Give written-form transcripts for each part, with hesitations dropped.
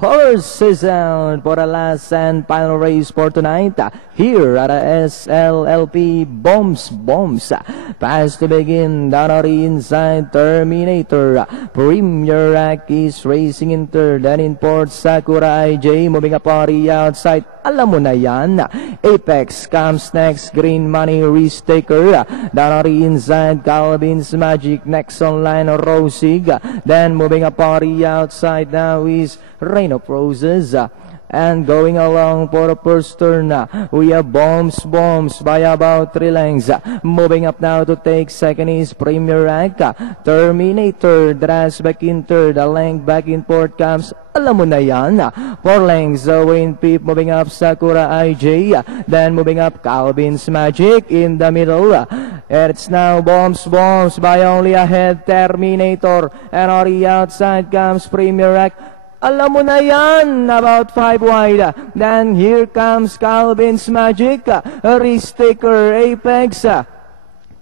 horses out for the last and final race for tonight here at SLLP Bombs. Pass to begin. Down on the inside, Terminator. Premier Rack is racing in third. Then in fourth, Sakura IJ moving up on the outside. Alam mo na yan. Apex comes next. Green Money Risk Taker. Down on the inside, Calvin's Magic. Next on line, Rosig. Then moving up on the outside now is Rain of Roses. And going along for the first turn, we have Bombs by about 3 lengths. Moving up now to take second is Premier Rank. Terminator drives back in third. A length back in fourth comes, alam mo na yan, 4 lengths. Wayne Peep moving up, Sakura IJ. Then moving up, Calvin's Magic in the middle. It's now Bombs by only ahead, Terminator. And on the outside comes Premier Rank. Alam mo na yan, about 5 wide. Then here comes Calvin's Magic, Risk Taker, Apex.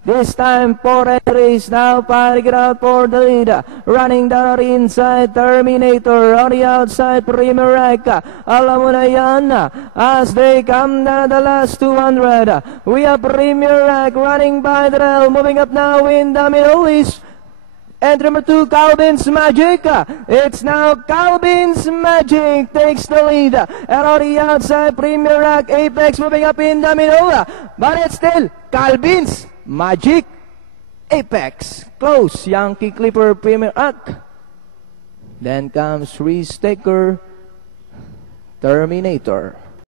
This time, 4 entries now, fighting out for the lead. Running down the inside, Terminator. On the outside, Premier Rack. Alam mo na yan, as they come down the last 200. We have Premier Rack running by the rail. Moving up now in the middle is entry number 2, Calvin's Magic. It's now Calvin's Magic takes the lead. And on the outside, Premier Rack, Apex moving up in the middle. But it's still Calvin's Magic, Apex. Close, Yankee Clipper, Premier Rack. Then comes Risk Taker, Terminator.